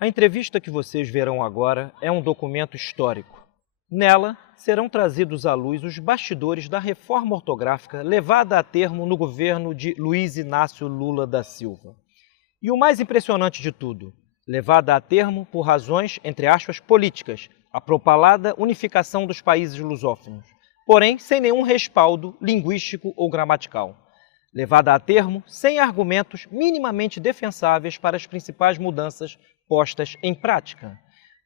A entrevista que vocês verão agora é um documento histórico. Nela, serão trazidos à luz os bastidores da reforma ortográfica levada a termo no governo de Luiz Inácio Lula da Silva. E o mais impressionante de tudo, levada a termo por razões, entre aspas, políticas, a propalada unificação dos países lusófonos, porém sem nenhum respaldo linguístico ou gramatical. Levada a termo sem argumentos minimamente defensáveis para as principais mudanças postas em prática.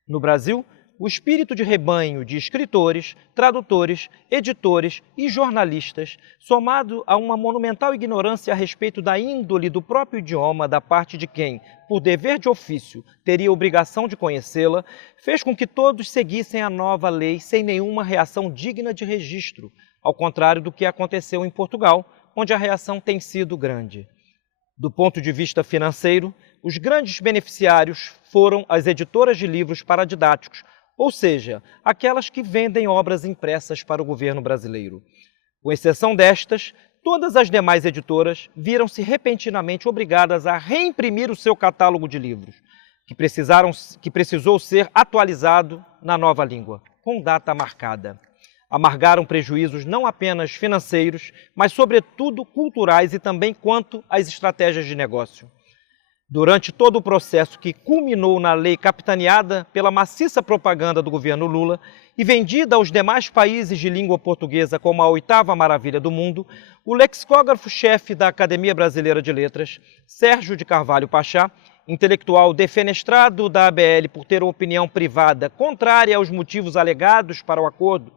No Brasil, o espírito de rebanho de escritores, tradutores, editores e jornalistas, somado a uma monumental ignorância a respeito da índole do próprio idioma da parte de quem, por dever de ofício, teria obrigação de conhecê-la, fez com que todos seguissem a nova lei sem nenhuma reação digna de registro, ao contrário do que aconteceu em Portugal, onde a reação tem sido grande. Do ponto de vista financeiro, os grandes beneficiários foram as editoras de livros paradidáticos, ou seja, aquelas que vendem obras impressas para o governo brasileiro. Com exceção destas, todas as demais editoras viram-se repentinamente obrigadas a reimprimir o seu catálogo de livros, que precisou ser atualizado na nova língua, com data marcada. Amargaram prejuízos não apenas financeiros, mas sobretudo culturais e também quanto às estratégias de negócio. Durante todo o processo que culminou na lei capitaneada pela maciça propaganda do governo Lula e vendida aos demais países de língua portuguesa como a oitava maravilha do mundo, o lexicógrafo-chefe da Academia Brasileira de Letras, Sérgio de Carvalho Pachá, intelectual defenestrado da ABL por ter opinião privada contrária aos motivos alegados para o acordo,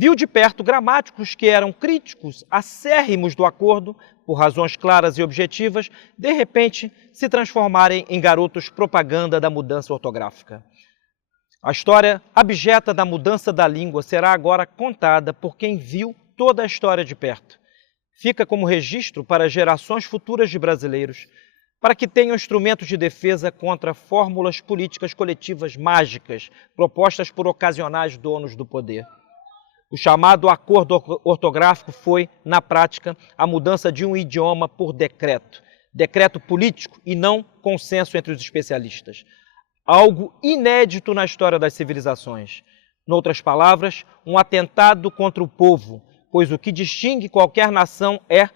viu de perto gramáticos que eram críticos acérrimos do acordo, por razões claras e objetivas, de repente se transformarem em garotos propaganda da mudança ortográfica. A história abjeta da mudança da língua será agora contada por quem viu toda a história de perto. Fica como registro para gerações futuras de brasileiros, para que tenham instrumentos de defesa contra fórmulas políticas coletivas mágicas propostas por ocasionais donos do poder. O chamado acordo ortográfico foi, na prática, a mudança de um idioma por decreto. Decreto político e não consenso entre os especialistas. Algo inédito na história das civilizações. Noutras palavras, um atentado contra o povo, pois o que distingue qualquer nação é,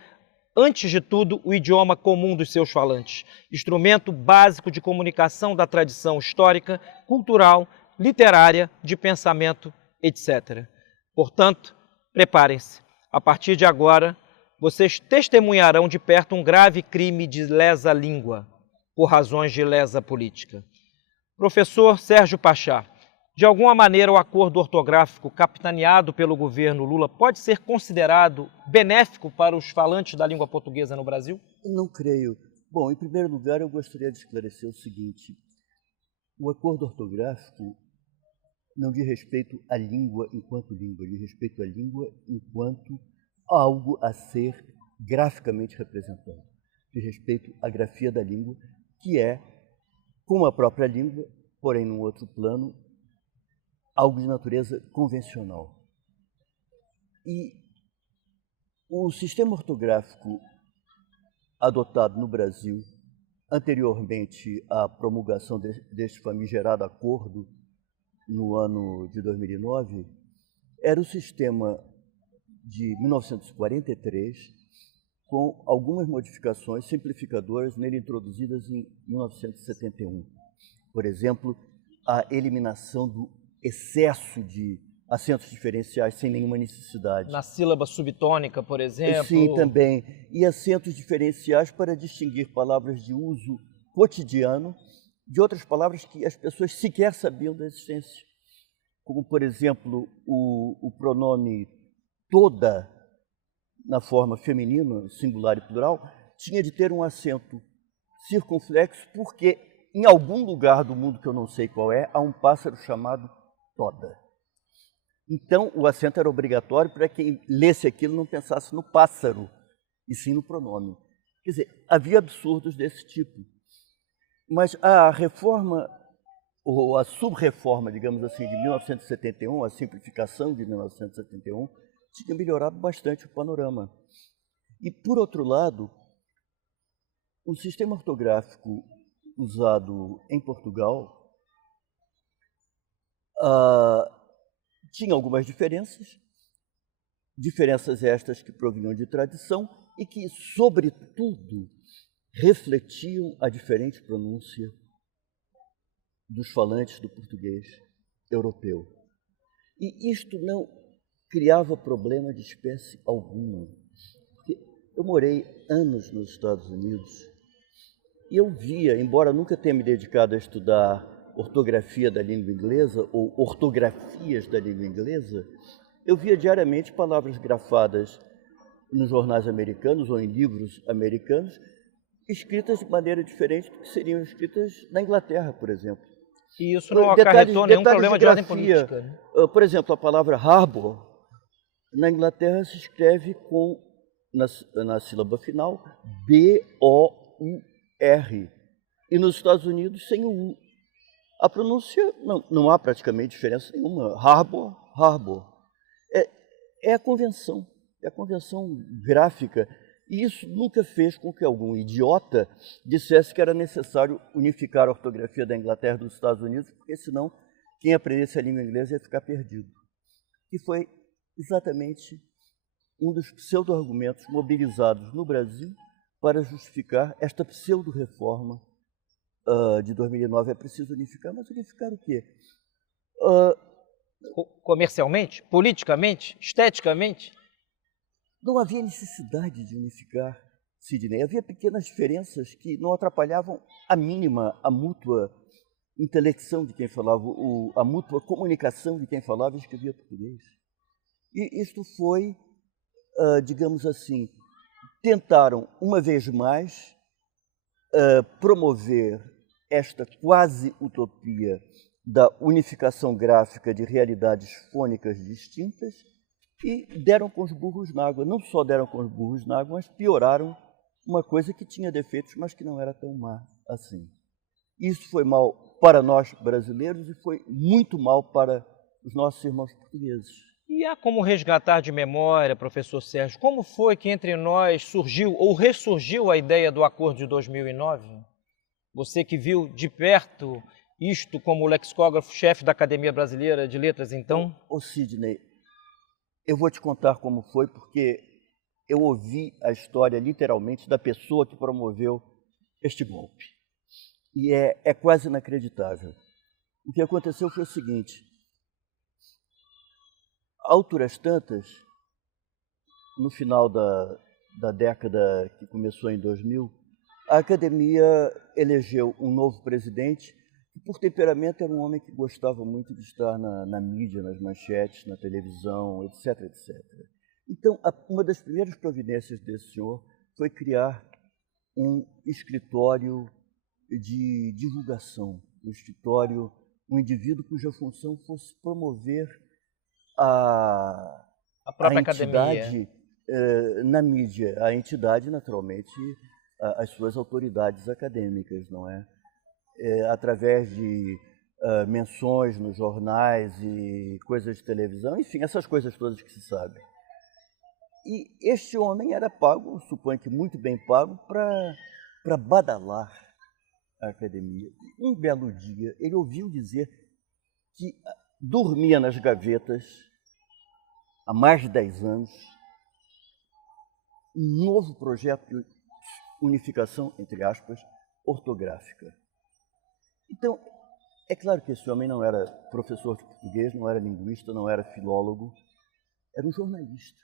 antes de tudo, o idioma comum dos seus falantes, instrumento básico de comunicação da tradição histórica, cultural, literária, de pensamento, etc. Portanto, preparem-se. A partir de agora, vocês testemunharão de perto um grave crime de lesa língua, por razões de lesa política. Professor Sérgio Pachá, de alguma maneira o acordo ortográfico capitaneado pelo governo Lula pode ser considerado benéfico para os falantes da língua portuguesa no Brasil? Não creio. Bom, em primeiro lugar, eu gostaria de esclarecer o seguinte. O acordo ortográfico não diz respeito à língua enquanto língua, diz respeito à língua enquanto algo a ser graficamente representado. Diz respeito à grafia da língua, que é, como a própria língua, porém num outro plano, algo de natureza convencional. E o sistema ortográfico adotado no Brasil, anteriormente à promulgação deste famigerado acordo, no ano de 2009, era o sistema de 1943, com algumas modificações simplificadoras nele introduzidas em 1971. Por exemplo, a eliminação do excesso de acentos diferenciais sem nenhuma necessidade. Na sílaba subtônica, por exemplo? Sim, também. E acentos diferenciais para distinguir palavras de uso cotidiano de outras palavras que as pessoas sequer sabiam da existência. Como, por exemplo, o pronome toda, na forma feminina, singular e plural, tinha de ter um acento circunflexo, porque em algum lugar do mundo, que eu não sei qual é, há um pássaro chamado toda. Então, o acento era obrigatório para quem lesse aquilo não pensasse no pássaro, e sim no pronome. Quer dizer, havia absurdos desse tipo. Mas a reforma, ou a sub-reforma, digamos assim, de 1971, a simplificação de 1971, tinha melhorado bastante o panorama. E, por outro lado, o sistema ortográfico usado em Portugal tinha algumas diferenças estas que provinham de tradição e que, sobretudo, refletiam a diferente pronúncia dos falantes do português europeu. E isto não criava problema de espécie alguma. Porque eu morei anos nos Estados Unidos e eu via, embora nunca tenha me dedicado a estudar ortografia da língua inglesa ou ortografias da língua inglesa, eu via diariamente palavras grafadas nos jornais americanos ou em livros americanos, escritas de maneira diferente do que seriam escritas na Inglaterra, por exemplo. E isso não acarretou nenhum problema de ordem política, né? Por exemplo, a palavra harbor, na Inglaterra se escreve na sílaba final, B-O-U-R, e nos Estados Unidos sem o U. A pronúncia, não há praticamente diferença nenhuma. Harbor, harbor. É a convenção gráfica. E isso nunca fez com que algum idiota dissesse que era necessário unificar a ortografia da Inglaterra e dos Estados Unidos, porque senão quem aprendesse a língua inglesa ia ficar perdido. E foi exatamente um dos pseudo-argumentos mobilizados no Brasil para justificar esta pseudo-reforma de 2009. É preciso unificar, mas unificar o quê? Comercialmente? Politicamente? Esteticamente? Não havia necessidade de unificar, Sidney. Havia pequenas diferenças que não atrapalhavam a mínima, a mútua intelecção de quem falava, a mútua comunicação de quem falava e escrevia português. E isto foi, digamos assim, tentaram uma vez mais promover esta quase utopia da unificação gráfica de realidades fônicas distintas e deram com os burros na água. Não só deram com os burros na água, mas pioraram uma coisa que tinha defeitos, mas que não era tão má assim. Isso foi mal para nós brasileiros e foi muito mal para os nossos irmãos portugueses. E há como resgatar de memória, professor Sérgio, como foi que entre nós surgiu ou ressurgiu a ideia do Acordo de 2009? Você que viu de perto isto como lexicógrafo-chefe da Academia Brasileira de Letras, então? Ô Sidney, eu vou te contar como foi, porque eu ouvi a história, literalmente, da pessoa que promoveu este golpe. E é quase inacreditável. O que aconteceu foi o seguinte: a alturas tantas, no final da década que começou em 2000, a Academia elegeu um novo presidente que, por temperamento, era um homem que gostava muito de estar na mídia, nas manchetes, na televisão, etc, etc. Então, uma das primeiras providências desse senhor foi criar um escritório de divulgação, um indivíduo cuja função fosse promover a própria entidade academia. Na mídia, a entidade, naturalmente, as suas autoridades acadêmicas, não é? Através de menções nos jornais e coisas de televisão, enfim, essas coisas todas que se sabem. E este homem era pago, suponho que muito bem pago, para badalar a academia. Um belo dia, ele ouviu dizer que dormia nas gavetas, há mais de 10 anos, um novo projeto de unificação, entre aspas, ortográfica. Então, é claro que esse homem não era professor de português, não era linguista, não era filólogo, era um jornalista.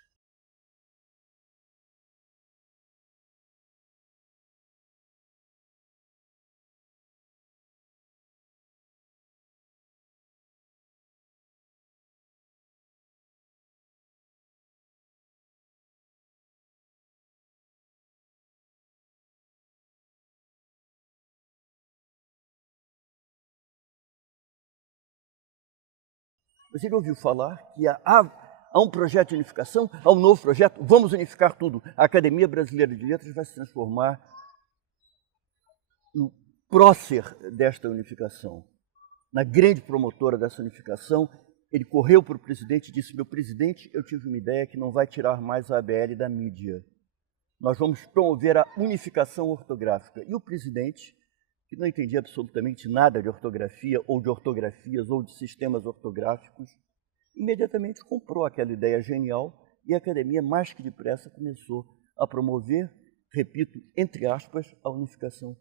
Mas ele ouviu falar que há um projeto de unificação, há um novo projeto, vamos unificar tudo. A Academia Brasileira de Letras vai se transformar no prócer desta unificação, na grande promotora dessa unificação. Ele correu para o presidente e disse: meu presidente, eu tive uma ideia que não vai tirar mais a ABL da mídia. Nós vamos promover a unificação ortográfica. E o presidente, que não entendia absolutamente nada de ortografia, ou de ortografias, ou de sistemas ortográficos, imediatamente comprou aquela ideia genial e a academia, mais que depressa, começou a promover, repito, entre aspas, a unificação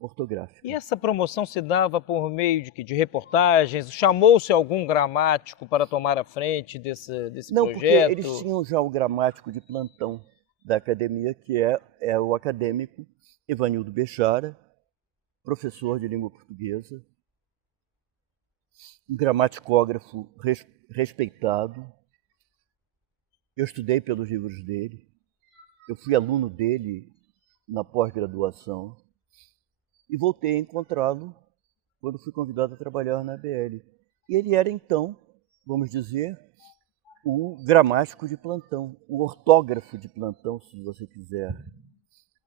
ortográfica. E essa promoção se dava por meio de quê? De reportagens? Chamou-se algum gramático para tomar a frente desse Não, projeto? porque eles tinham já o gramático de plantão da academia, que é o acadêmico Evanildo Bechara, professor de língua portuguesa, um gramaticógrafo respeitado. Eu estudei pelos livros dele, eu fui aluno dele na pós-graduação e voltei a encontrá-lo quando fui convidado a trabalhar na ABL. E ele era, então, vamos dizer, o gramático de plantão, o ortógrafo de plantão, se você quiser.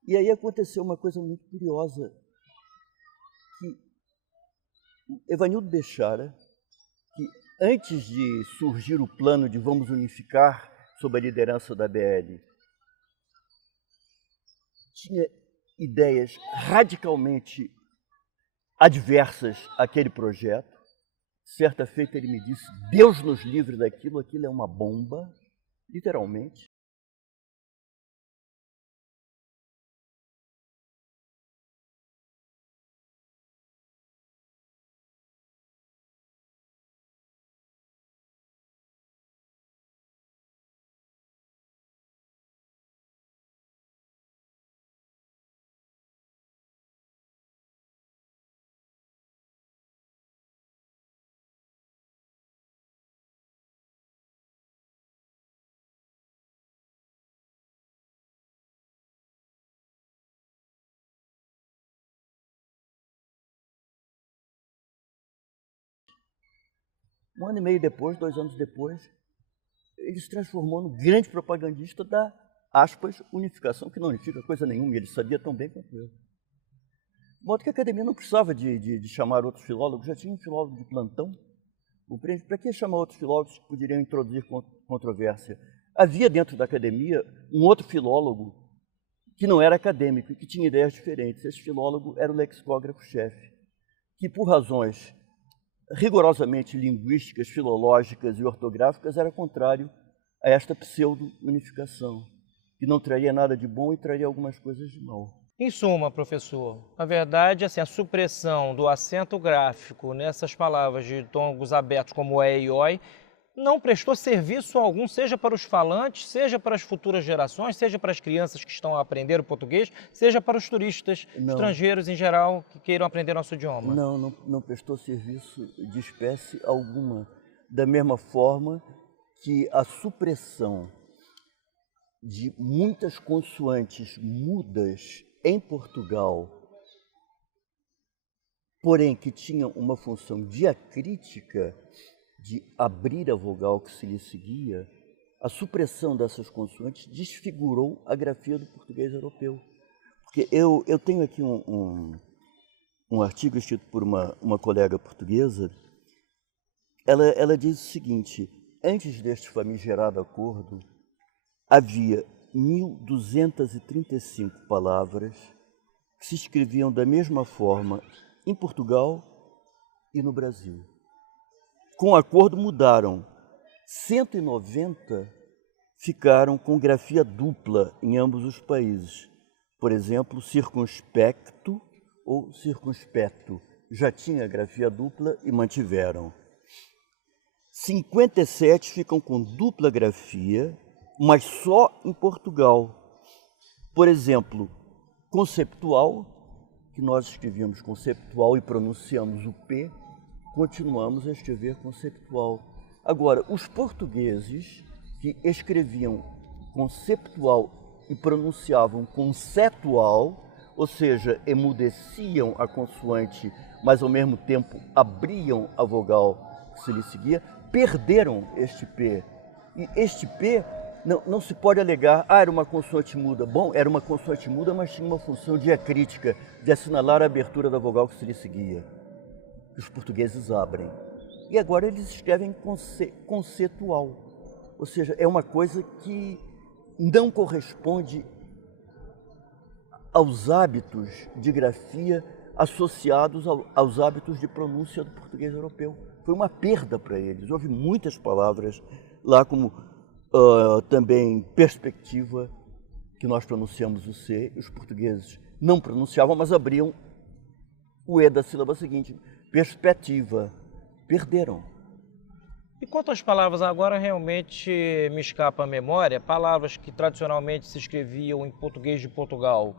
E aí aconteceu uma coisa muito curiosa, que Evanildo Bechara, que antes de surgir o plano de vamos unificar sob a liderança da ABL, tinha ideias radicalmente adversas àquele projeto. Certa feita ele me disse, Deus nos livre daquilo, aquilo é uma bomba, literalmente. Um ano e meio depois, 2 anos depois, ele se transformou no grande propagandista da, aspas, unificação, que não unifica coisa nenhuma, e ele sabia tão bem quanto eu. De modo que a academia não precisava de chamar outros filólogos, já tinha um filólogo de plantão. Para que chamar outros filólogos que poderiam introduzir controvérsia? Havia dentro da academia um outro filólogo que não era acadêmico e que tinha ideias diferentes. Esse filólogo era o lexicógrafo-chefe, que por razões rigorosamente linguísticas, filológicas e ortográficas era contrário a esta pseudo-unificação, que não traria nada de bom e traria algumas coisas de mal. Em suma, professor, na verdade, assim, a supressão do acento gráfico nessas palavras de tongos abertos como é e oi não prestou serviço algum, seja para os falantes, seja para as futuras gerações, seja para as crianças que estão a aprender o português, seja para os turistas estrangeiros em geral que queiram aprender nosso idioma. Não prestou serviço de espécie alguma. Da mesma forma que a supressão de muitas consoantes mudas em Portugal, porém que tinham uma função diacrítica, de abrir a vogal que se lhe seguia, a supressão dessas consoantes desfigurou a grafia do português europeu. Porque eu tenho aqui um artigo escrito por uma colega portuguesa. Ela diz o seguinte: antes deste famigerado acordo, havia 1.235 palavras que se escreviam da mesma forma em Portugal e no Brasil. Com o acordo mudaram, 190 ficaram com grafia dupla em ambos os países. Por exemplo, circunspecto ou circunspeto já tinha grafia dupla e mantiveram. 57 ficam com dupla grafia, mas só em Portugal. Por exemplo, conceptual, que nós escrevíamos conceptual e pronunciamos o P, continuamos a escrever conceptual. Agora, os portugueses que escreviam conceptual e pronunciavam conceitual, ou seja, emudeciam a consoante, mas ao mesmo tempo abriam a vogal que se lhe seguia, perderam este P. E este P não se pode alegar, era uma consoante muda. Bom, era uma consoante muda, mas tinha uma função diacrítica, de assinalar a abertura da vogal que se lhe seguia. Os portugueses abrem. E agora eles escrevem conceitual. Ou seja, é uma coisa que não corresponde aos hábitos de grafia associados aos hábitos de pronúncia do português europeu. Foi uma perda para eles. Houve muitas palavras lá, como também perspectiva, que nós pronunciamos o C, e os portugueses não pronunciavam, mas abriam o E da sílaba seguinte. Perspectiva. Perderam. E quanto às palavras, agora realmente me escapa a memória, palavras que tradicionalmente se escreviam em português de Portugal,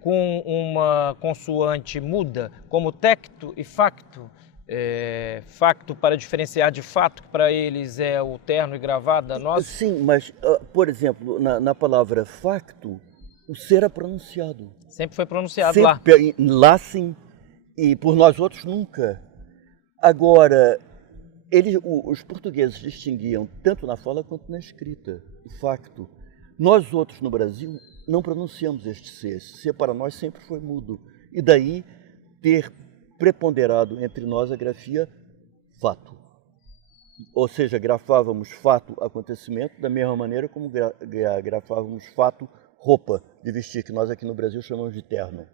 com uma consoante muda, como tecto e facto. Facto para diferenciar de fato, que para eles é o terno e gravado da nossa. Sim, mas, por exemplo, na palavra facto, o C era pronunciado. Sempre foi pronunciado sempre, lá. Lá sim, e por nós outros nunca. Agora, os portugueses distinguiam tanto na fala quanto na escrita, o facto. Nós outros no Brasil não pronunciamos este C. Esse C para nós sempre foi mudo. E daí ter preponderado entre nós a grafia fato. Ou seja, grafávamos fato acontecimento da mesma maneira como grafávamos fato roupa de vestir, que nós aqui no Brasil chamamos de terno.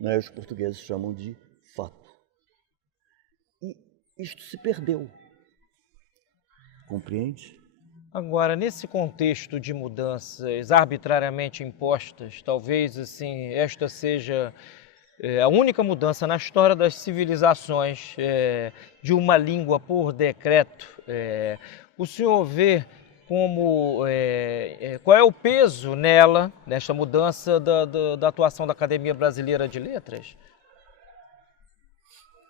Né? Os portugueses chamam de fato. E isto se perdeu. Compreende? Agora, nesse contexto de mudanças arbitrariamente impostas, talvez assim, esta seja a única mudança na história das civilizações de uma língua por decreto. O senhor vê como, qual é o peso nela, nesta mudança da atuação da Academia Brasileira de Letras?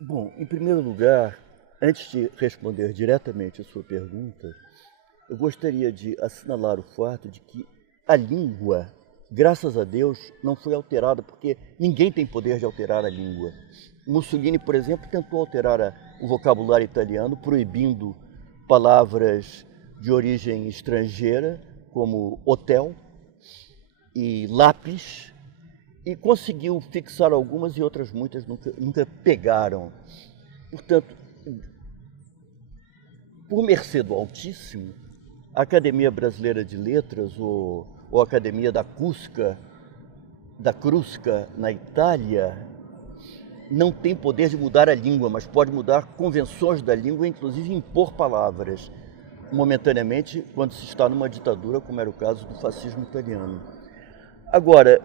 Bom, em primeiro lugar, antes de responder diretamente a sua pergunta, eu gostaria de assinalar o fato de que a língua, graças a Deus, não foi alterada, porque ninguém tem poder de alterar a língua. Mussolini, por exemplo, tentou alterar o vocabulário italiano, proibindo palavras de origem estrangeira, como hotel e lápis, e conseguiu fixar algumas e outras muitas nunca pegaram. Portanto, por mercê do Altíssimo, a Academia Brasileira de Letras, ou a Academia da Crusca, na Itália, não tem poder de mudar a língua, mas pode mudar convenções da língua, inclusive impor palavras, momentaneamente, quando se está numa ditadura, como era o caso do fascismo italiano. Agora,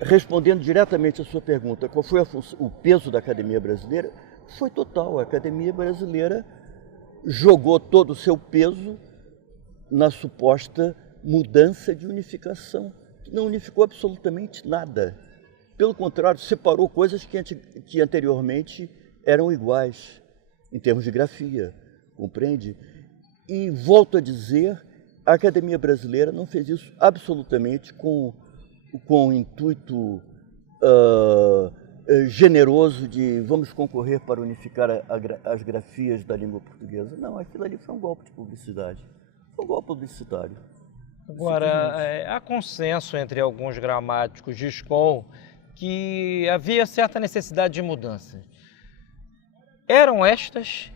respondendo diretamente à sua pergunta, qual foi o peso da Academia Brasileira? Foi total. A Academia Brasileira jogou todo o seu peso na suposta mudança de unificação, que não unificou absolutamente nada. Pelo contrário, separou coisas que anteriormente eram iguais, em termos de grafia, compreende? E volto a dizer, a Academia Brasileira não fez isso absolutamente com o intuito generoso de vamos concorrer para unificar as grafias da língua portuguesa. Não, aquilo ali foi um golpe de publicidade. Foi um golpe publicitário. Agora, há consenso entre alguns gramáticos de escola que havia certa necessidade de mudança. Eram estas,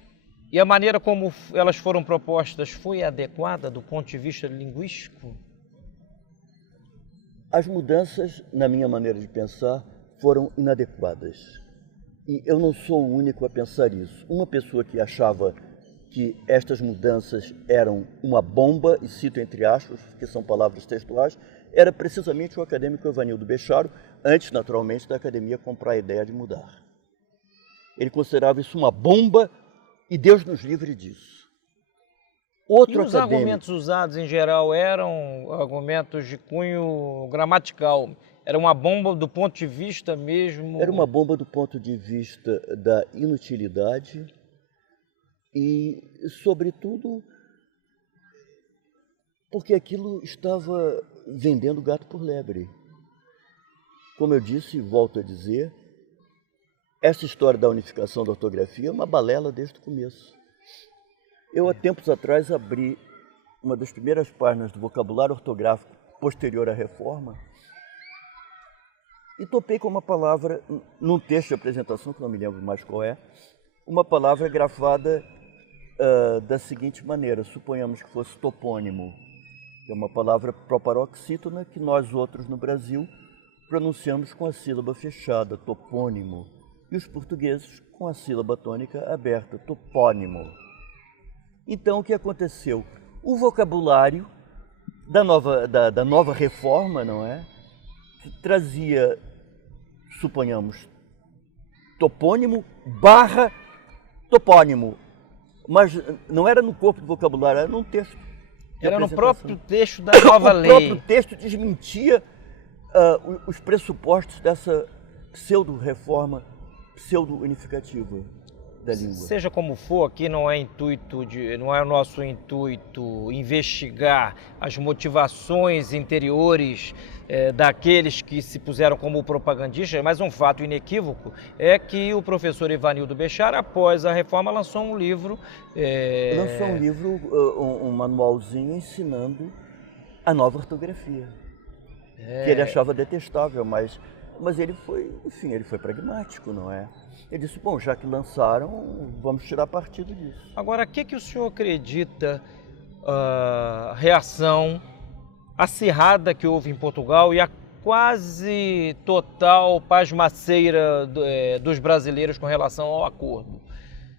e a maneira como elas foram propostas foi adequada do ponto de vista linguístico? As mudanças, na minha maneira de pensar, foram inadequadas. E eu não sou o único a pensar isso. Uma pessoa que achava que estas mudanças eram uma bomba, e cito entre aspas, que são palavras textuais, era precisamente o acadêmico Evanildo Becharo, antes, naturalmente, da academia comprar a ideia de mudar. Ele considerava isso uma bomba e Deus nos livre disso. E os argumentos usados, em geral, eram argumentos de cunho gramatical? Era uma bomba do ponto de vista mesmo... Era uma bomba do ponto de vista da inutilidade e, sobretudo, porque aquilo estava vendendo gato por lebre. Como eu disse e volto a dizer, essa história da unificação da ortografia é uma balela desde o começo. Eu, há tempos atrás, abri uma das primeiras páginas do vocabulário ortográfico posterior à reforma e topei com uma palavra, num texto de apresentação, que não me lembro mais qual é, uma palavra grafada da seguinte maneira: suponhamos que fosse topônimo, que é uma palavra proparoxítona que nós outros no Brasil pronunciamos com a sílaba fechada, topônimo, e os portugueses com a sílaba tônica aberta, topônimo. Então, o que aconteceu? O vocabulário da nova reforma, não é? Que trazia, suponhamos, topônimo barra topônimo, mas não era no corpo do vocabulário, era num texto. Era no próprio texto da nova lei. O próprio texto desmentia os pressupostos dessa pseudo-reforma, pseudo-unificativa da língua. Seja como for, aqui não é o nosso intuito investigar as motivações interiores daqueles que se puseram como propagandistas, mas um fato inequívoco é que o professor Ivanildo Bechara, após a reforma, lançou um livro. Lançou um livro, um manualzinho ensinando a nova ortografia, que ele achava detestável, mas ele foi, enfim, ele foi pragmático, não é? Ele disse, bom, já que lançaram, vamos tirar partido disso. Agora, o que o senhor acredita a reação acirrada que houve em Portugal e a quase total pasmaceira dos brasileiros com relação ao acordo?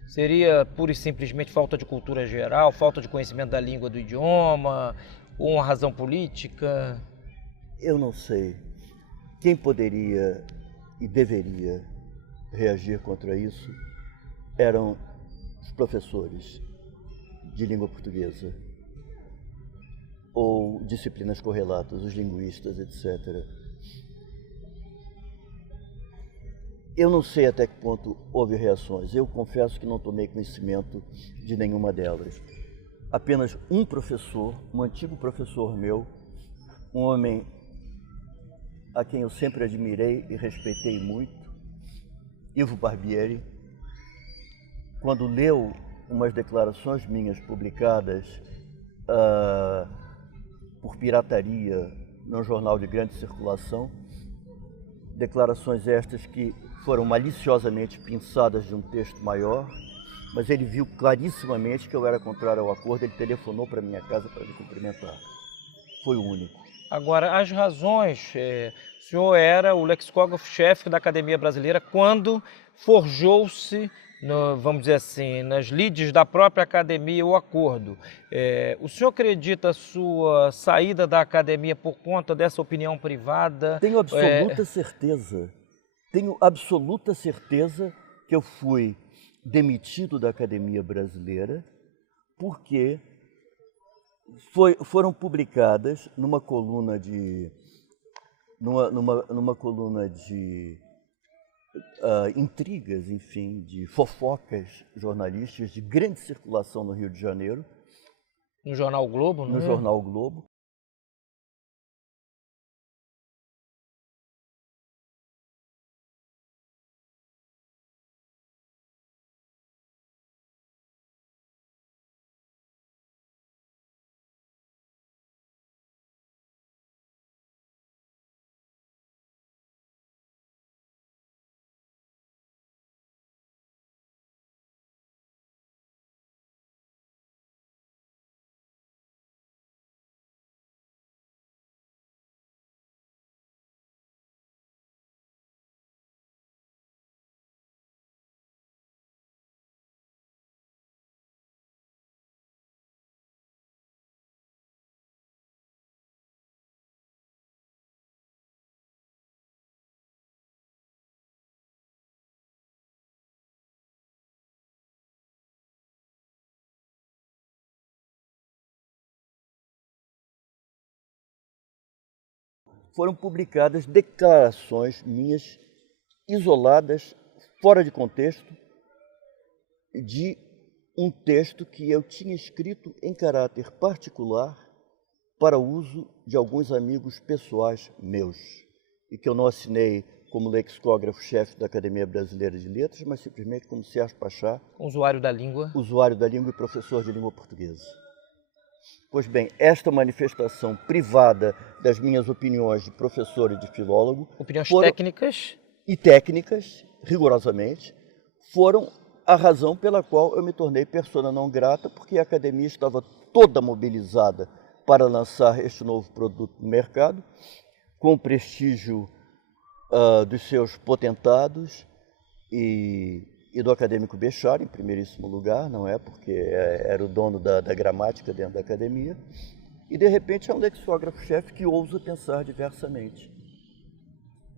Seria pura e simplesmente falta de cultura geral, falta de conhecimento da língua, do idioma, ou uma razão política? Eu não sei. Quem poderia e deveria reagir contra isso eram os professores de língua portuguesa ou disciplinas correlatas, os linguistas, etc. Eu não sei até que ponto houve reações. Eu confesso que não tomei conhecimento de nenhuma delas. Apenas um professor, um antigo professor meu, um homem a quem eu sempre admirei e respeitei muito, Ivo Barbieri, quando leu umas declarações minhas publicadas por pirataria num jornal de grande circulação, declarações estas que foram maliciosamente pinçadas de um texto maior, mas ele viu clarissimamente que eu era contrário ao acordo, ele telefonou para minha casa para me cumprimentar. Foi o único. Agora, as razões, o senhor era o lexicógrafo-chefe da Academia Brasileira quando forjou-se, vamos dizer assim, nas lides da própria Academia o acordo. O senhor acredita a sua saída da Academia por conta dessa opinião privada? Tenho absoluta certeza. Tenho absoluta certeza que eu fui demitido da Academia Brasileira porque foram publicadas numa coluna de intrigas, enfim, de fofocas jornalísticas de grande circulação no Rio de Janeiro. No Jornal o Globo, não é? No Jornal o Globo. Foram publicadas declarações minhas isoladas, fora de contexto, de um texto que eu tinha escrito em caráter particular para uso de alguns amigos pessoais meus, e que eu não assinei como lexicógrafo-chefe da Academia Brasileira de Letras, mas simplesmente como Sérgio Pachá, usuário da língua e professor de língua portuguesa. Pois bem, esta manifestação privada das minhas opiniões de professor e de filólogo... Opiniões técnicas? E técnicas, rigorosamente, foram a razão pela qual eu me tornei persona não grata, porque a academia estava toda mobilizada para lançar este novo produto no mercado, com o prestígio dos seus potentados e do acadêmico Béchar, em primeiríssimo lugar, não é? Porque era o dono da gramática dentro da academia. E, de repente, é um lexicógrafo-chefe que ousa pensar diversamente.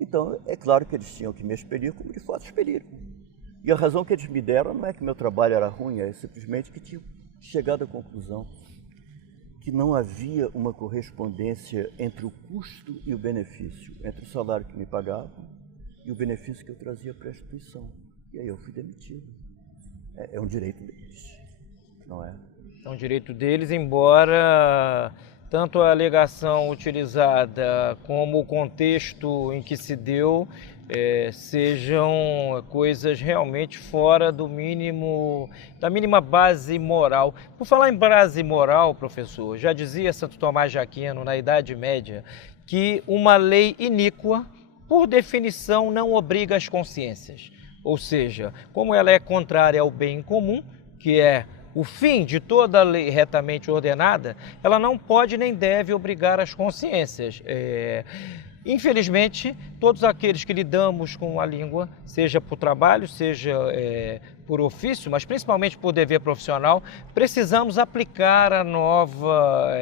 Então, é claro que eles tinham que me expelir, como de fato expeliram. E a razão que eles me deram não é que meu trabalho era ruim, é simplesmente que tinham chegado à conclusão que não havia uma correspondência entre o custo e o benefício, entre o salário que me pagavam e o benefício que eu trazia para a instituição. E aí eu fui demitido. É um direito deles, não é? É um direito deles, embora tanto a alegação utilizada como o contexto em que se deu sejam coisas realmente fora do mínimo, da mínima base moral. Por falar em base moral, professor, já dizia Santo Tomás de Aquino, na Idade Média, que uma lei iníqua, por definição, não obriga as consciências. Ou seja, como ela é contrária ao bem comum, que é o fim de toda lei retamente ordenada, ela não pode nem deve obrigar as consciências. Infelizmente, todos aqueles que lidamos com a língua, seja por trabalho, seja por ofício, mas principalmente por dever profissional, precisamos aplicar a nova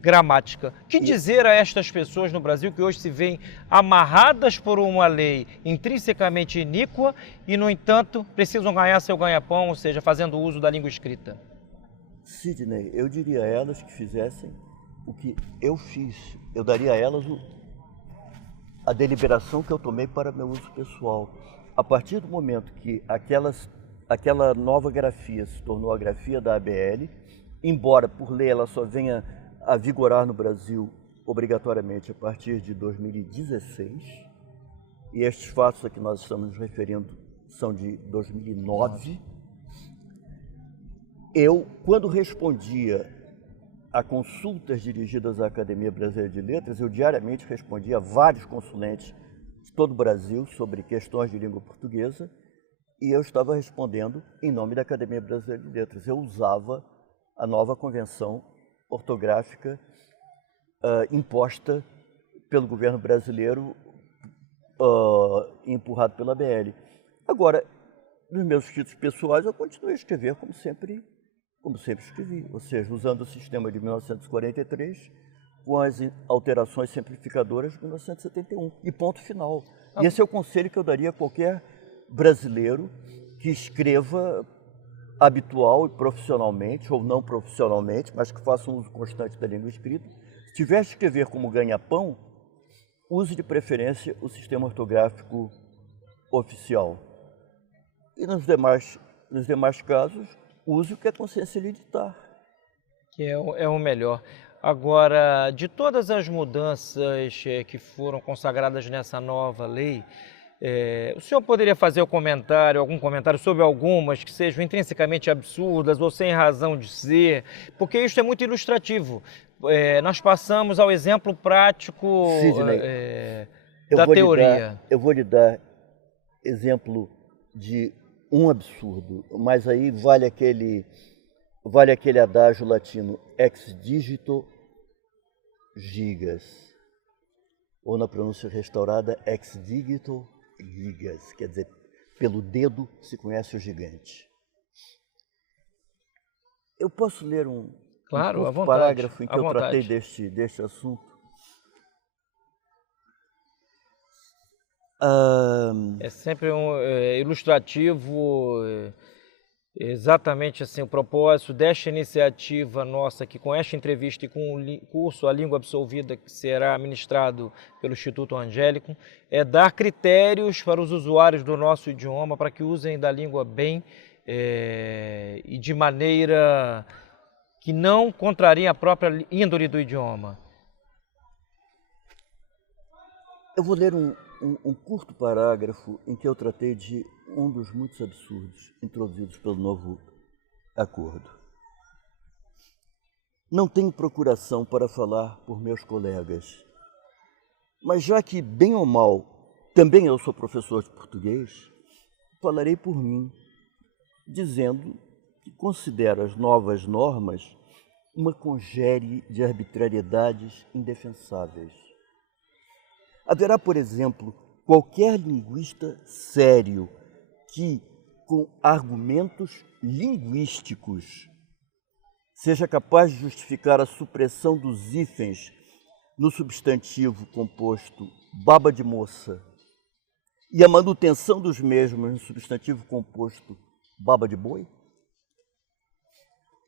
gramática. Que dizer a estas pessoas no Brasil que hoje se veem amarradas por uma lei intrinsecamente iníqua e, no entanto, precisam ganhar seu ganha-pão, ou seja, fazendo uso da língua escrita? Sidney, eu diria a elas que fizessem o que eu fiz. Eu daria a elas a deliberação que eu tomei para meu uso pessoal. A partir do momento que aquela nova grafia se tornou a grafia da ABL, embora por lei ela só venha a vigorar no Brasil obrigatoriamente a partir de 2016, e estes fatos a que nós estamos nos referindo são de 2009, eu, quando respondia a consultas dirigidas à Academia Brasileira de Letras, eu diariamente respondia a vários consulentes de todo o Brasil sobre questões de língua portuguesa e eu estava respondendo em nome da Academia Brasileira de Letras. Eu usava a nova convenção ortográfica imposta pelo governo brasileiro, empurrado pela BL. Agora, nos meus escritos pessoais, eu continuei a escrever como sempre escrevi, ou seja, usando o sistema de 1943 com as alterações simplificadoras de 1971 e ponto final. E esse é o conselho que eu daria a qualquer brasileiro que escreva habitual e profissionalmente, ou não profissionalmente, mas que faça um uso constante da língua escrita. Se tiver de escrever como ganha-pão, use de preferência o sistema ortográfico oficial. E nos demais casos, use o que a consciência lhe ditar. Que é o melhor. Agora, de todas as mudanças que foram consagradas nessa nova lei, o senhor poderia fazer algum comentário sobre algumas que sejam intrinsecamente absurdas ou sem razão de ser? Porque isso é muito ilustrativo. Nós passamos ao exemplo prático da teoria. Eu vou lhe dar exemplo de um absurdo, mas aí vale aquele adágio latino ex digito gigas, ou na pronúncia restaurada ex digito gigas, quer dizer, pelo dedo se conhece o gigante. Eu posso ler um curto parágrafo em que eu tratei deste assunto? É sempre ilustrativo, exatamente assim, o propósito desta iniciativa nossa aqui, com esta entrevista e com o curso A Língua Absolvida, que será ministrado pelo Instituto Angélico, é dar critérios para os usuários do nosso idioma, para que usem da língua bem e de maneira que não contraria a própria índole do idioma. Eu vou ler um curto parágrafo em que eu tratei de um dos muitos absurdos introduzidos pelo novo acordo. Não tenho procuração para falar por meus colegas, mas já que, bem ou mal, também eu sou professor de português, falarei por mim, dizendo que considero as novas normas uma congérie de arbitrariedades indefensáveis. Haverá, por exemplo, qualquer linguista sério que, com argumentos linguísticos, seja capaz de justificar a supressão dos hífens no substantivo composto baba de moça e a manutenção dos mesmos no substantivo composto baba de boi?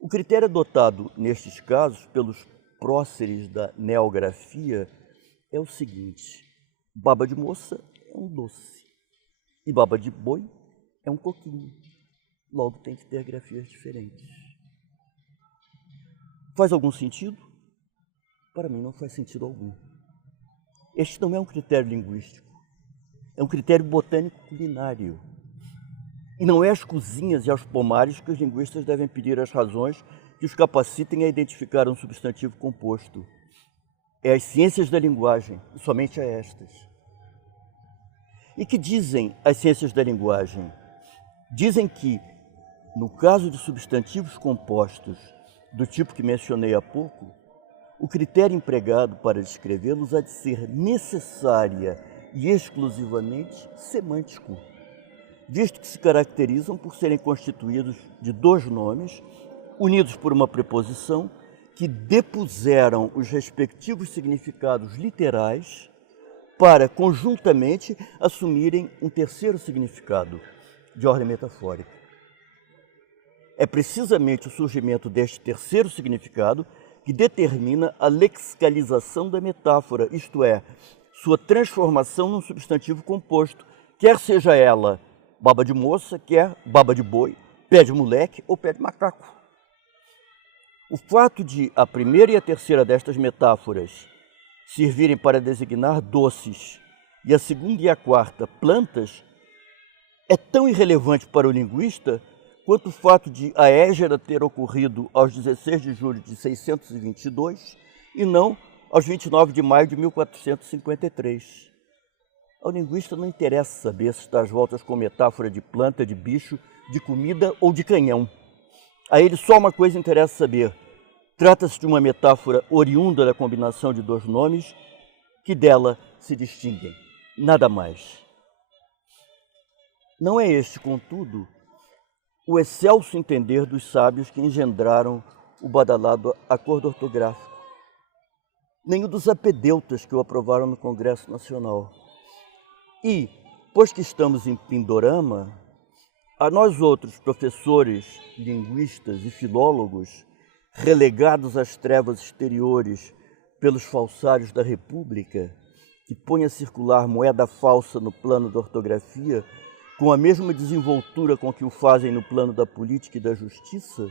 O critério adotado nestes casos pelos próceres da neografia é o seguinte: baba de moça é um doce e baba de boi é um coquinho. Logo tem que ter grafias diferentes. Faz algum sentido? Para mim não faz sentido algum. Este não é um critério linguístico, é um critério botânico culinário. E não é às cozinhas e aos pomares que os linguistas devem pedir as razões que os capacitem a identificar um substantivo composto. É às ciências da linguagem, e somente a estas. E que dizem as ciências da linguagem? Dizem que, no caso de substantivos compostos do tipo que mencionei há pouco, o critério empregado para descrevê-los há de ser necessária e exclusivamente semântico, visto que se caracterizam por serem constituídos de dois nomes, unidos por uma preposição, que depuseram os respectivos significados literais para, conjuntamente, assumirem um terceiro significado, de ordem metafórica. É precisamente o surgimento deste terceiro significado que determina a lexicalização da metáfora, isto é, sua transformação num substantivo composto, quer seja ela baba de moça, quer baba de boi, pé de moleque ou pé de macaco. O fato de a primeira e a terceira destas metáforas servirem para designar doces e a segunda e a quarta plantas é tão irrelevante para o linguista quanto o fato de a égera ter ocorrido aos 16 de julho de 622 e não aos 29 de maio de 1453. Ao linguista não interessa saber se está às voltas com metáfora de planta, de bicho, de comida ou de canhão. A ele só uma coisa interessa saber: trata-se de uma metáfora oriunda da combinação de dois nomes que dela se distinguem, nada mais. Não é este, contudo, o excelso entender dos sábios que engendraram o badalado acordo ortográfico, nem o dos apedeutas que o aprovaram no Congresso Nacional. E, pois que estamos em Pindorama, a nós outros professores, linguistas e filólogos, relegados às trevas exteriores pelos falsários da República, que põem a circular moeda falsa no plano da ortografia, com a mesma desenvoltura com que o fazem no plano da política e da justiça,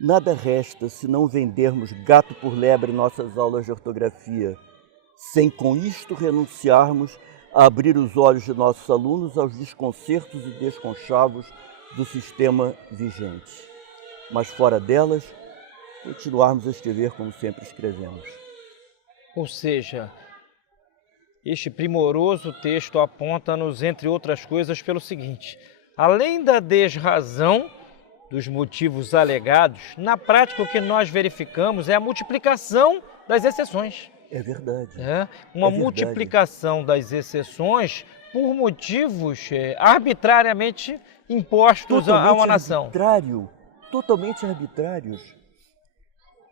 nada resta senão vendermos gato por lebre em nossas aulas de ortografia, sem com isto renunciarmos a abrir os olhos de nossos alunos aos desconcertos e desconchavos do sistema vigente. Mas fora delas, continuarmos a escrever como sempre escrevemos. Ou seja, este primoroso texto aponta-nos, entre outras coisas, pelo seguinte: além da desrazão dos motivos alegados, na prática o que nós verificamos é a multiplicação das exceções. É verdade. Uma multiplicação das exceções por motivos arbitrariamente impostos a uma nação. Totalmente arbitrários.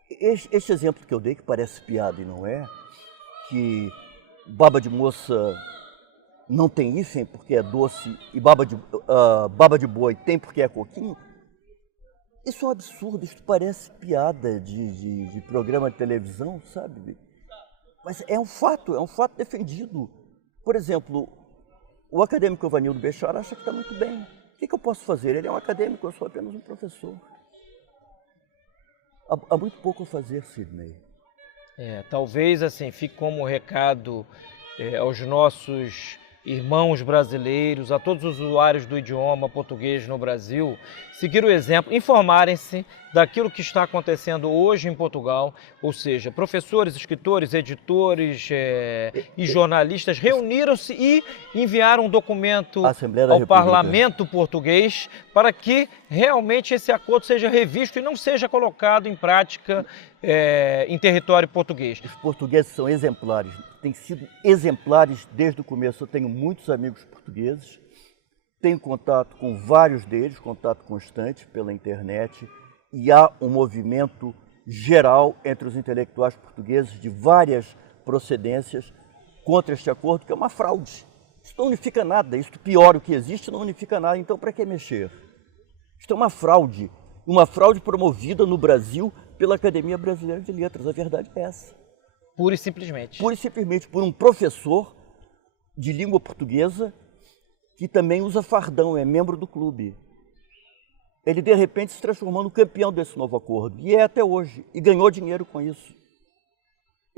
Este exemplo que eu dei, que parece piada e não é, que baba de moça não tem hífen porque é doce e baba de boi tem porque é coquinho, isso é um absurdo, isso parece piada de programa de televisão, sabe? Mas é um fato defendido. Por exemplo, o acadêmico Evanildo Bechara acha que está muito bem. O que eu posso fazer? Ele é um acadêmico, eu sou apenas um professor. Há muito pouco a fazer, Sidney. Talvez assim fique como recado aos nossos irmãos brasileiros, a todos os usuários do idioma português no Brasil, seguir o exemplo, informarem-se daquilo que está acontecendo hoje em Portugal, ou seja, professores, escritores, editores e jornalistas reuniram-se e enviaram um documento ao Parlamento português para que realmente esse acordo seja revisto e não seja colocado em prática em território português. Os portugueses são exemplares, têm sido exemplares desde o começo. Eu tenho muitos amigos portugueses, tenho contato com vários deles, contato constante pela internet, e há um movimento geral entre os intelectuais portugueses de várias procedências contra este acordo, que é uma fraude. Isso não unifica nada, isso piora o que existe, não unifica nada, então para que mexer? Isto é uma fraude promovida no Brasil pela Academia Brasileira de Letras, a verdade é essa. Pura e simplesmente. Pura e simplesmente por um professor de língua portuguesa que também usa fardão, é membro do clube. Ele de repente se transformou no campeão desse novo acordo, e é até hoje, e ganhou dinheiro com isso.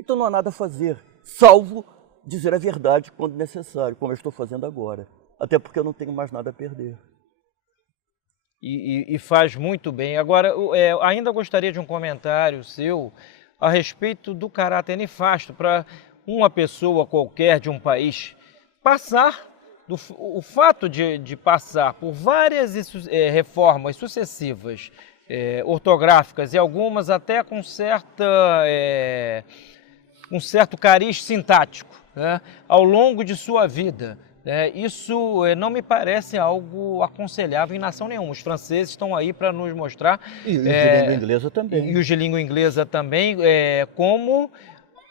Então não há nada a fazer, salvo dizer a verdade quando necessário, como eu estou fazendo agora. Até porque eu não tenho mais nada a perder. E faz muito bem. Agora, ainda gostaria de um comentário seu a respeito do caráter nefasto para uma pessoa qualquer de um país passar, o fato de passar por várias reformas sucessivas, ortográficas e algumas até com um certo cariz sintático, né, ao longo de sua vida. Isso não me parece algo aconselhável em nação nenhuma. Os franceses estão aí para nos mostrar... E os de língua inglesa também. E os de língua inglesa também, como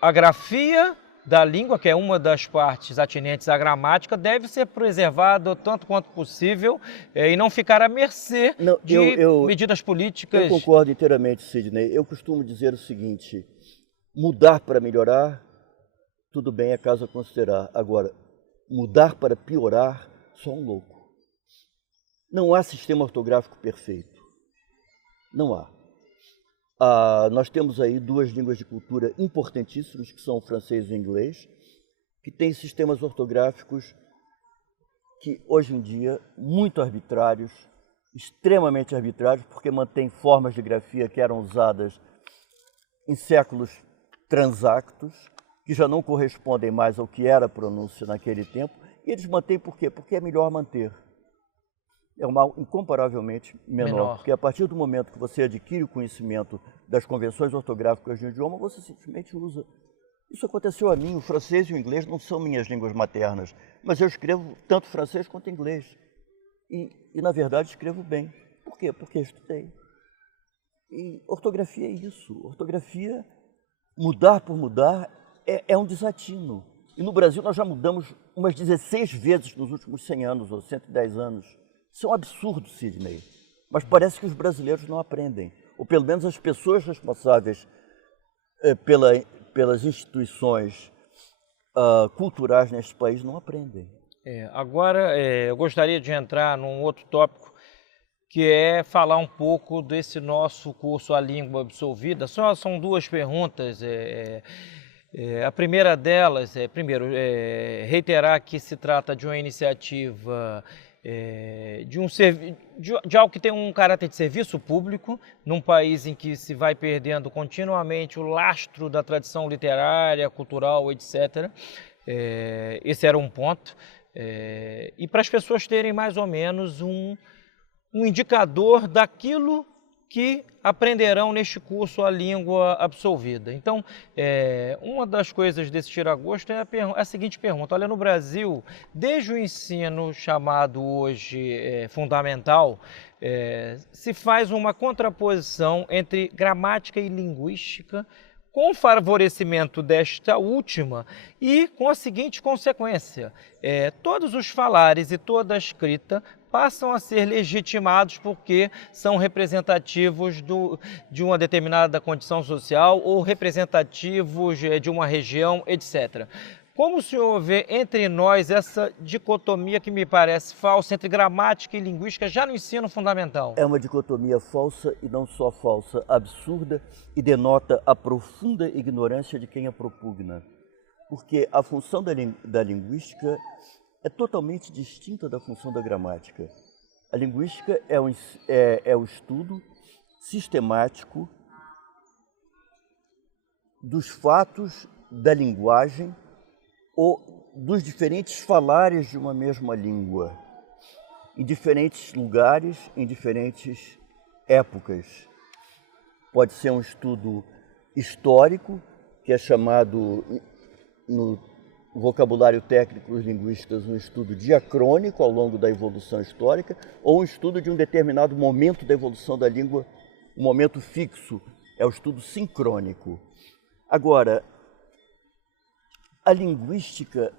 a grafia da língua, que é uma das partes atinentes à gramática, deve ser preservada o tanto quanto possível e não ficar à mercê de medidas políticas. Eu concordo inteiramente, Sidney. Eu costumo dizer o seguinte: mudar para melhorar, tudo bem, é caso a considerar. Agora, mudar para piorar, só um louco. Não há sistema ortográfico perfeito. Não há. Nós temos aí duas línguas de cultura importantíssimas, que são o francês e o inglês, que têm sistemas ortográficos que, hoje em dia, muito arbitrários, extremamente arbitrários, porque mantêm formas de grafia que eram usadas em séculos transactos, que já não correspondem mais ao que era a pronúncia naquele tempo, e eles mantêm por quê? Porque é melhor manter. É um mal incomparavelmente menor, porque a partir do momento que você adquire o conhecimento das convenções ortográficas de um idioma, você simplesmente usa. Isso aconteceu a mim. O francês e o inglês não são minhas línguas maternas, mas eu escrevo tanto francês quanto inglês. E na verdade, escrevo bem. Por quê? Porque estudei. E ortografia é isso. Ortografia, mudar por mudar, é um desatino. E no Brasil nós já mudamos umas 16 vezes nos últimos 100 anos, ou 110 anos. Isso é um absurdo, Sidney. Mas parece que os brasileiros não aprendem. Ou pelo menos as pessoas responsáveis pelas instituições culturais neste país não aprendem. Agora, eu gostaria de entrar num outro tópico, que é falar um pouco desse nosso curso A Língua Absolvida. São duas perguntas. A primeira delas primeiro, reiterar que se trata de uma iniciativa de algo que tem um caráter de serviço público, num país em que se vai perdendo continuamente o lastro da tradição literária, cultural, etc. Esse era um ponto. E para as pessoas terem mais ou menos um indicador daquilo que aprenderão neste curso A Língua Absolvida. Então, uma das coisas desse tira-gosto é a seguinte pergunta: olha, no Brasil, desde o ensino chamado hoje fundamental, se faz uma contraposição entre gramática e linguística, com favorecimento desta última e com a seguinte consequência: todos os falares e toda a escrita passam a ser legitimados porque são representativos de uma determinada condição social ou representativos de uma região, etc. Como o senhor vê entre nós essa dicotomia que me parece falsa entre gramática e linguística já no ensino fundamental? É uma dicotomia falsa, e não só falsa, absurda, e denota a profunda ignorância de quem a propugna. Porque a função da linguística é totalmente distinta da função da gramática. A linguística é o estudo sistemático dos fatos da linguagem ou dos diferentes falares de uma mesma língua, em diferentes lugares, em diferentes épocas. Pode ser um estudo histórico, que é chamado, no vocabulário técnico dos linguistas, um estudo diacrônico ao longo da evolução histórica, ou um estudo de um determinado momento da evolução da língua, um momento fixo, é o estudo sincrônico. Agora, a linguística,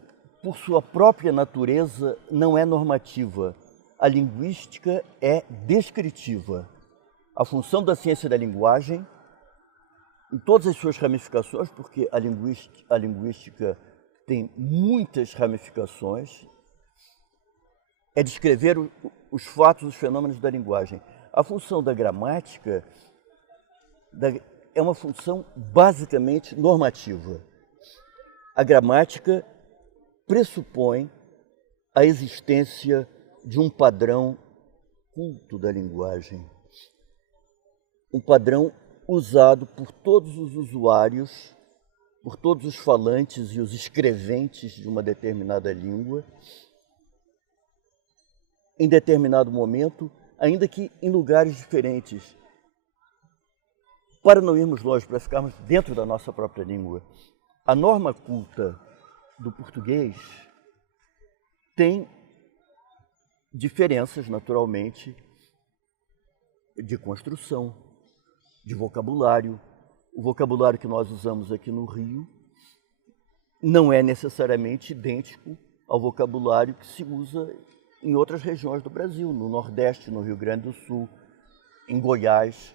por sua própria natureza, não é normativa. A linguística é descritiva. A função da ciência da linguagem, em todas as suas ramificações, porque a linguística tem muitas ramificações, é descrever os fatos, os fenômenos da linguagem. A função da gramática é uma função basicamente normativa. A gramática pressupõe a existência de um padrão culto da linguagem, um padrão usado por todos os usuários, por todos os falantes e os escreventes de uma determinada língua, em determinado momento, ainda que em lugares diferentes. Para não irmos longe, para ficarmos dentro da nossa própria língua, a norma culta do português tem diferenças, naturalmente, de construção, de vocabulário. O vocabulário que nós usamos aqui no Rio não é necessariamente idêntico ao vocabulário que se usa em outras regiões do Brasil, no Nordeste, no Rio Grande do Sul, em Goiás.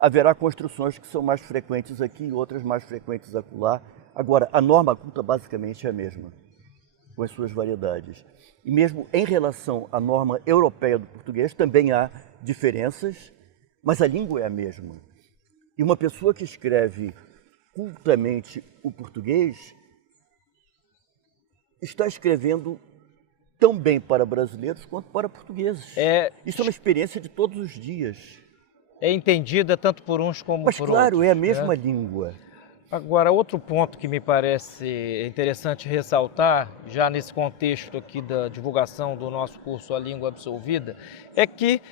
Haverá construções que são mais frequentes aqui e outras mais frequentes acolá. Agora, a norma culta basicamente é a mesma, com as suas variedades. E mesmo em relação à norma europeia do português, também há diferenças, mas a língua é a mesma. E uma pessoa que escreve cultamente o português está escrevendo tão bem para brasileiros quanto para portugueses. Isso é uma experiência de todos os dias. É entendida tanto por uns como por outros. Mas claro, é a mesma língua. Agora, outro ponto que me parece interessante ressaltar, já nesse contexto aqui da divulgação do nosso curso A Língua Absolvida, é que,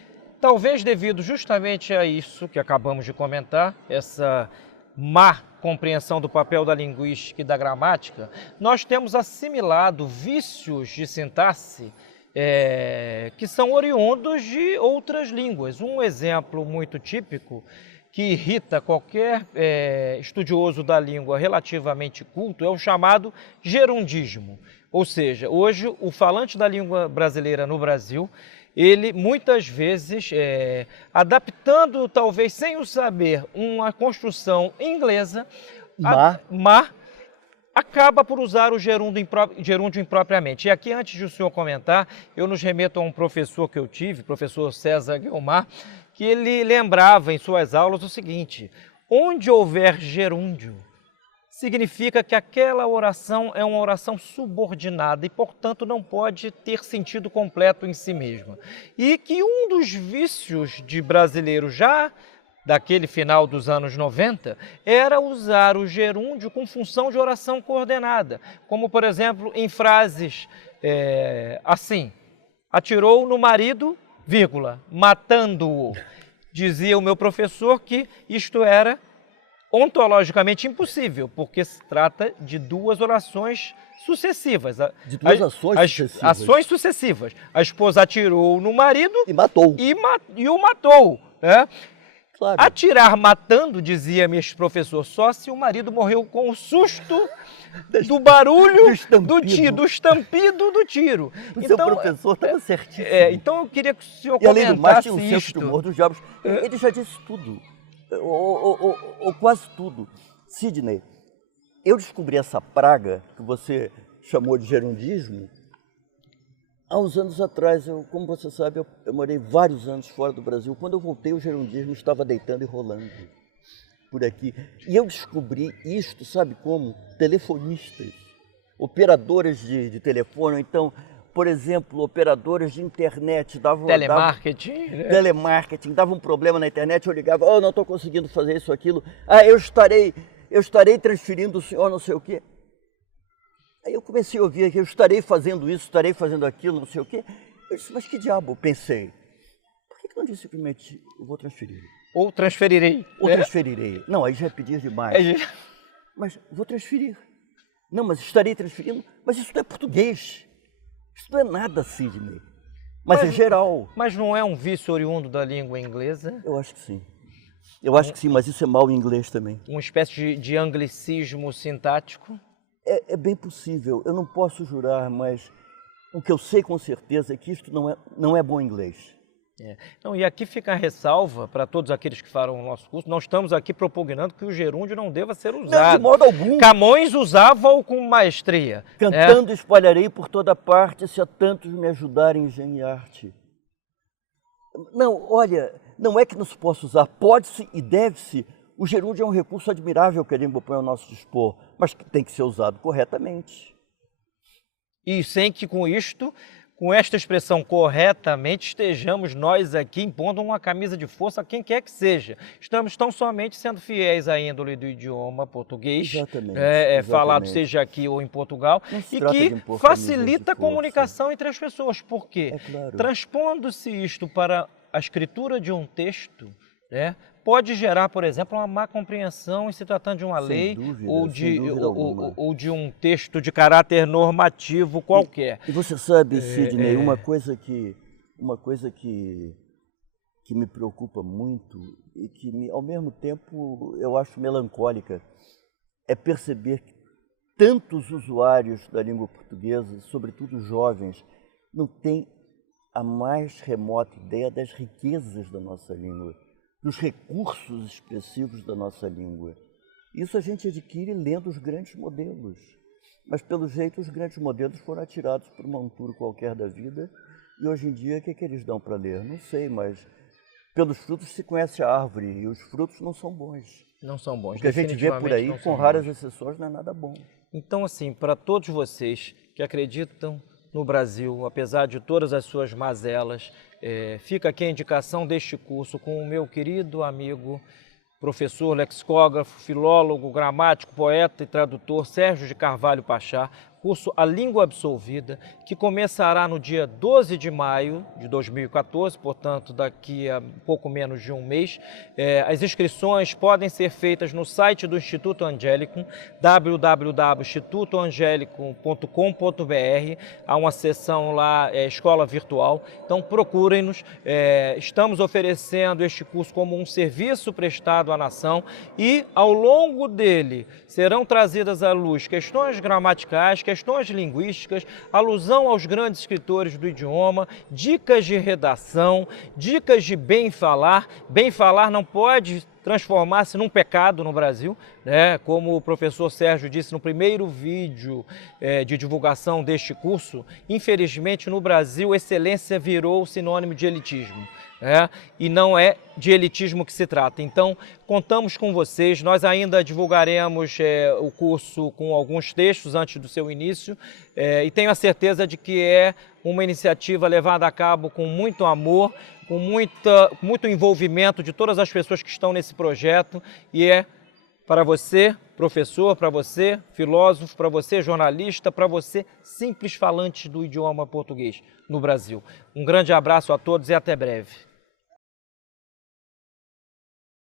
talvez devido justamente a isso que acabamos de comentar, essa má compreensão do papel da linguística e da gramática, nós temos assimilado vícios de sintaxe que são oriundos de outras línguas. Um exemplo muito típico que irrita qualquer estudioso da língua relativamente culto é o chamado gerundismo. Ou seja, hoje o falante da língua brasileira no Brasil, ele muitas vezes, adaptando talvez sem o saber uma construção inglesa, acaba por usar o gerúndio impropriamente. E aqui, antes de o senhor comentar, eu nos remeto a um professor que eu tive, professor César Guilmar, que ele lembrava em suas aulas o seguinte: onde houver gerúndio, significa que aquela oração é uma oração subordinada e, portanto, não pode ter sentido completo em si mesma. E que um dos vícios de brasileiro já daquele final dos anos 90 era usar o gerúndio com função de oração coordenada, como, por exemplo, em frases assim: atirou no marido, vírgula, matando-o. Dizia o meu professor que isto era ontologicamente impossível, porque se trata de duas orações sucessivas. De duas ações sucessivas. A esposa atirou no marido e matou. E o matou. Né? Claro. Atirar matando, dizia meu professor, só se o marido morreu com o susto do barulho do estampido do tiro. O seu professor estava certíssimo. Então eu queria que o senhor comentasse isto. E além do mais, tinha um senso isto. de humor dos diabos. Ele já disse tudo, ou quase tudo. Sidney, eu descobri essa praga que você chamou de gerundismo há uns anos atrás. Como você sabe, eu morei vários anos fora do Brasil. Quando eu voltei, o gerundismo estava deitando e rolando por aqui. E eu descobri isto, sabe como? Telefonistas, operadoras de telefone, ou então, por exemplo, operadoras de internet. Telemarketing. Telemarketing, dava um problema na internet, eu ligava: não estou conseguindo fazer isso, aquilo. Eu estarei transferindo o senhor não sei o quê. Aí eu comecei a ouvir que eu estarei fazendo isso, estarei fazendo aquilo, não sei o quê. Eu disse: mas que diabo? Eu pensei, por que não disse simplesmente eu vou transferir? Ou transferirei. Ou transferirei. Não, aí já é pedir demais. Mas vou transferir. Não, mas estarei transferindo. Mas isso não é português. Isso não é nada, Sidney. Mas é geral. Mas não é um vício oriundo da língua inglesa? Eu acho que sim. Eu acho que sim, mas isso é mal em inglês também. Uma espécie de anglicismo sintático? É bem possível. Eu não posso jurar, mas o que eu sei com certeza é que isto não é bom inglês. Não, e aqui fica a ressalva para todos aqueles que farão o nosso curso, nós estamos aqui propugnando que o gerúndio não deva ser usado. Não, de modo algum. Camões usava-o com maestria. Cantando espalharei por toda parte, se a tantos me ajudarem em engenhar-te. Não, olha, não é que não se possa usar, pode-se e deve-se. O gerúndio é um recurso admirável que a língua põe ao nosso dispor, mas que tem que ser usado corretamente. E sem que com esta expressão corretamente, estejamos nós aqui impondo uma camisa de força a quem quer que seja. Estamos tão somente sendo fiéis à índole do idioma português, exatamente. Falado seja aqui ou em Portugal, e que facilita a comunicação entre as pessoas. Por quê? Claro. Transpondo-se isto para a escritura de um texto, pode gerar, por exemplo, uma má compreensão em se tratando de uma lei ou de um texto de caráter normativo qualquer. E você sabe, Sidney, uma coisa que me preocupa muito e que, ao mesmo tempo, eu acho melancólica, é perceber que tantos usuários da língua portuguesa, sobretudo jovens, não têm a mais remota ideia das riquezas da nossa língua, dos recursos expressivos da nossa língua. Isso a gente adquire lendo os grandes modelos. Mas, pelo jeito, os grandes modelos foram atirados por um monturo qualquer da vida e hoje em dia, o que eles dão para ler? Não sei, mas pelos frutos se conhece a árvore e os frutos não são bons. Não são bons. O que a gente vê por aí, com raras exceções, não é nada bom. Então, assim, para todos vocês que acreditam no Brasil, apesar de todas as suas mazelas, fica aqui a indicação deste curso com o meu querido amigo, professor, lexicógrafo, filólogo, gramático, poeta e tradutor Sérgio de Carvalho Pachá, curso A Língua Absolvida, que começará no dia 12 de maio de 2014, portanto, daqui a pouco menos de um mês. As inscrições podem ser feitas no site do Instituto Angélicum, www.institutoangelicum.com.br. Há uma seção lá, Escola Virtual, então procurem-nos. Estamos oferecendo este curso como um serviço prestado à nação e, ao longo dele, serão trazidas à luz questões gramaticais, questões linguísticas, alusão aos grandes escritores do idioma, dicas de redação, dicas de bem falar. Bem falar não pode transformar-se num pecado no Brasil, como o professor Sérgio disse no primeiro vídeo de divulgação deste curso. Infelizmente, no Brasil, excelência virou sinônimo de elitismo. E não é de elitismo que se trata. Então, contamos com vocês. Nós ainda divulgaremos o curso com alguns textos antes do seu início e tenho a certeza de que é uma iniciativa levada a cabo com muito amor, com muito envolvimento de todas as pessoas que estão nesse projeto e é para você, professor, para você, filósofo, para você, jornalista, para você, simples falante do idioma português no Brasil. Um grande abraço a todos e até breve.